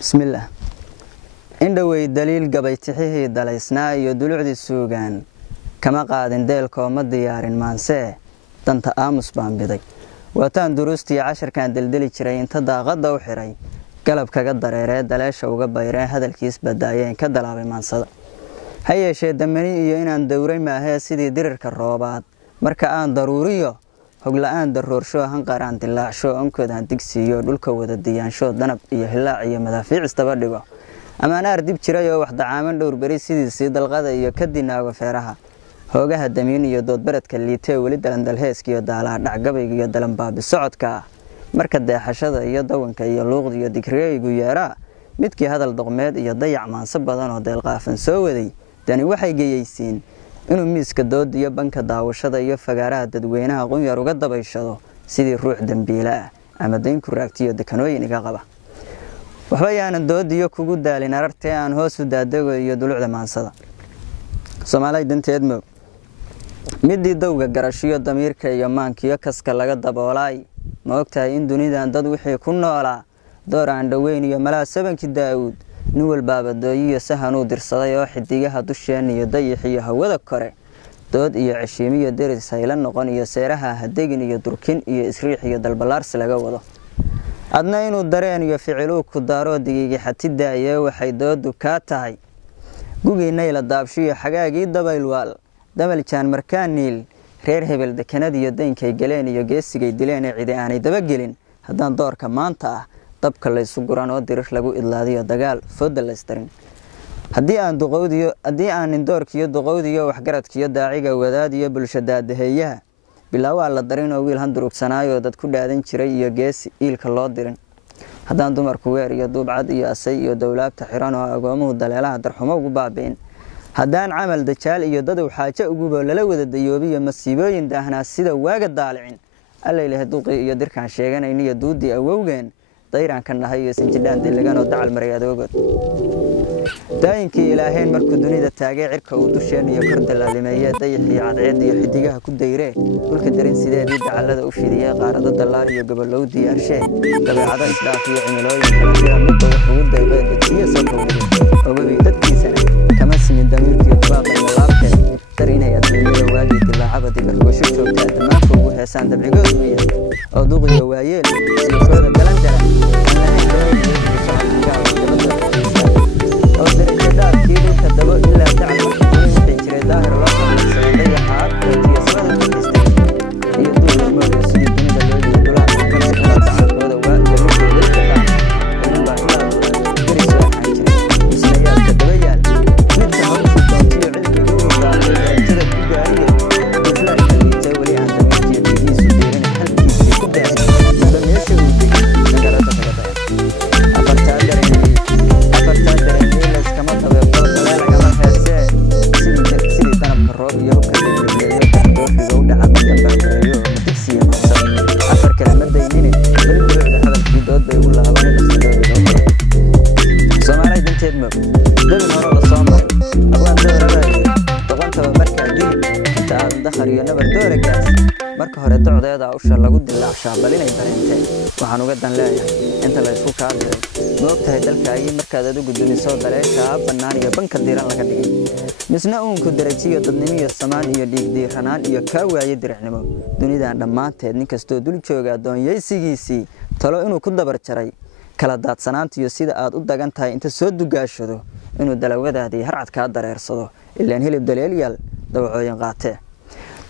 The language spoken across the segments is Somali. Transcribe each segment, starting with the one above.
bismillah indhawey daliil gabaytixihii dalaysnaa iyo dulucdii suugaan kama qaadin deelkoo ma diyaarin maansee danta aamus baan biday waataan duruustii casharkan deldeli jiray inta daaqadda u xiray galab kaga dareeree daleesha uga bayreen hadalkiis badaayeen ka dalaabay maansada ha yeeshee damani iyo inaan dowray maahee sidii dirirka roobaad marka aan daruuriyo hogla-aan daroorsho hanqaraan dilaacsho onkoodaan digsiiyo dhulka wada diyaansho danab iyo hilaac iyo madaafiic istaba dhigo amaan aar dib jiray oo wax dacaaman dhowr beri sidiisii dalqada iyo ka dinaago feeraha hoogaha damiin iyo doodbaradka liitee weli dalandalheeskiiyo daalaa dhacgabayga iyo dalanbaabi socodka ah marka deexashada iyo dawanka iyo luuqda iyo digriyaygu yeeraa midkii hadal doqmeed iyo dayac maanso badan oo deelqaafan soo waday dani waxay geyaysiin inuu miiska dood iyo banka daawashada iyo fagaaraha dadweynaha qunyar uga dabayshado sidii ruux dambiile ah ama daynku raagtiyo dekanooyin iga qaba waxba yaanan doodiyo kugu daalin arartee aan hoos u daadago iyo dulucda maansada soomaalay danteed moog midii dowga garashiyo damiirka iyo maankiyo kaska laga daboolaay ma ogtahay in dunidan dad wixii ku noolaa door aan dhoweyn iyo malaa sabankii daa'uud nin walbaaba dooyiyo sahanuu dirsaday oo xidigaha dusheen iyo dayix iyo hawada kore dood iyo ceshiimiyo deris hayla noqon iyo seeraha hadegin iyo durkin iyo isriix iyo dalbalaarsi laga wado adna inuu dareen iyo ficiluu ku daaroo digiigi xatidaaye waxay doodu kaa tahay gugiinayla daabshiyo xagaagii dabaylwaal dabaljaan markaa niil reer hebel dekanad iyo daynkay galeen iyo geesigay dileen ee cidi aanay dabagelin haddaan doorka maanta ah dabka laysu guran oo dirir lagu idlaadiyo dagaal fooda laystarin haddii aanin doorkiiyo duqowdiyo waxgaradkiiyo daaciga wadaadiyo bulshadaadaheeyaha bilaawaa la darin oo wiil handurugsanaayo dad ku dhaadan jiray iyo geesi iilka loo dirin haddaan dumarku weer iyo duubcad iyo asay iyo dowlaabta xiran oo agoomuhu daleelaha darxumo ugu baabi'in haddaan camal dajaal iyo dadow xaajo ugubo lala wada dayoobiyo masiibooyin daahnaa sida waaga daalicin allayleh duqii iyo dirkaan sheeganayniyo duudii awowgeen dayraan ka nahay iyo sinjidhaan diliganoo dacal maray adoogood daayinkii ilaaheen markuu dunida taagee cirka uu dusheen iyo kor dalaalimeeyee dayax iyo cadceed iyo xidigaha ku dayree dhulka darin sideedii dacallada u fidiyee qaarado dallaar iyo gobollow diyaarshee dabeecado isdhaaf iyo cimilooyin kala sida midba wax ugu dayqee dejiye soo kowdhigo ogabii dadkiisana kama simin damiirkiiyo dubaaqa iyo laabteed dar inay adduunyada waagii dilaacaba digargoosho joogtaa dhammaanka ugu heesaan dabcigoodu u yahay oo duqiyo waayeel siifooda galandala oo darajo dhaafkii dhulka dabo ilaa dacal markii wixii jiray daahir loo qabaysaday dayaxaad tiyasmada fadhiistay iyo duuga mooga sidii dunida loo yihi dulaanka kansixada dacalkooda waa iyo midkooda ilkataa inan baa ilaa deris waxaan jiray musnayaadka daba yaal midka hawshu doontiyo cilmiga u gaartay darajada ku gaariyo diflaarka liitay weli aan damiirkiyo dhigiisu diirin halkiisii ku daasay isla meesha uu degay magaalada kaga daya afartaa dareenyey layskama dabeeqo dalee lagama heesee sidii danabka roob iyo hubka deglegeeyo doofiga u dhaca markan baabareeyo madigsiiyo mansad afar kale ma daynine weli dulucda hadalkii dood bay ugu laaban dhaqsadooda soomaalay danteed moog dabin hore la soo maray abwaan dooradaayey doqontaba markaa dili inta aadan dakhar iyo nabar dooragaas marka hore docdeeda usha lagu dilaacshaa bal inay dareenteen waxaan uga dan leeyahay inta laysku kaa diray ma ogtahay dalkaagii markaad adigu dunisoo daleeshaa bannaan iyo banka diiran laga dhigay misna uunku darajiyo dadnimiyo samaan iyo dhiigdiiranaan iyo kaa waaye diricnimo dunidan dhammaanteed nin kastoo dul jooga addoonyaysigiisii talo inuu ku dabar jaray kala daadsanaantiyo sida aad u dagan tahay inta soo dugaashado inuu dalawadaadii harcad kaa dareersado ilaan hilib daleelyaal dawacooyin qaatee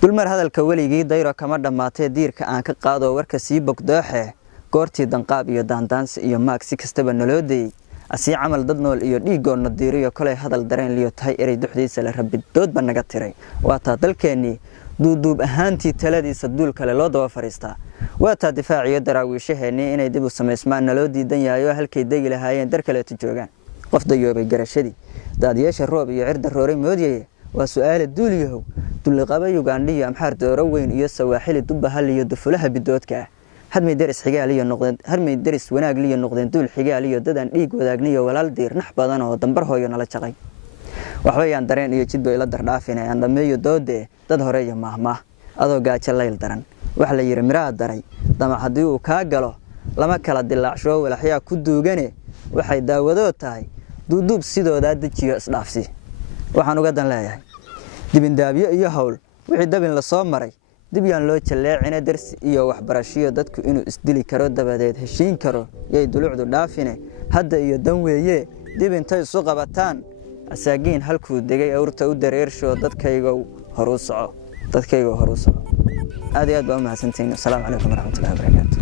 dulmar hadalka weligii dayro kama dhammaatee diirka aan ka qaadoo warka sii bogdooxe goortii danqaab iyo daandaansi iyo maag si kastaba naloo dayey asii camal dad nool iyo dhiigoodna diiriyo kolay hadal dareen liyo tahay erey duxdiisa la rabidoodba naga tiray waa taa dalkeennii duuduub ahaantii taladiisa duul kale loo daba fadhiistaa waa taa difaaciyo daraawiishaheennii inay dib u samaysmaan naloo diidan yahay oo halkay degi lahaayeen dar kaleetu joogaan qof dayoobay garashadii daadyeesha roob iyo cirda rooray moodyaye waa su'aale duuliyahow dulliqaba yugandhiyo amxaar dooro weyn iyo sawaaxili dubbahal iyo dufulaha bidoodka ah hadmay deris wanaag liyo noqdeen duul xigaal iyo dadaan dhiig wadaagniyo walaal diirnax badan oo dambar hooyo nala jaqay waxbayaan dareen iyo jidba ila dardhaafina aan dhammeeyo doodee dad hore iyo maahmaah adoo gaajo layl daran wax la yiri miraha daray dama hadii uu ka galo lama kala dilaacsho walaxyaa ku duugane waxay daawado tahay duudub sidooda dajiyo isdhaafsi waxaan uga dan leeyahay dibin daabiyo iyo hawl wixii dabin la soo maray dib yaan loo jaleecina darsi iyo waxbarashiyo dadku inuu isdili karo dabadeed heshiin karo yay dulucdu dhaafine hadda iyo dan weeye dib intay isu qabataan asaagiin halkuu degay awrta u dareersho dadkayga horu soco aad iyo aad baa u mahadsantiin. Assalaamu calaykum waraxmatullaahi wabarakaatuh.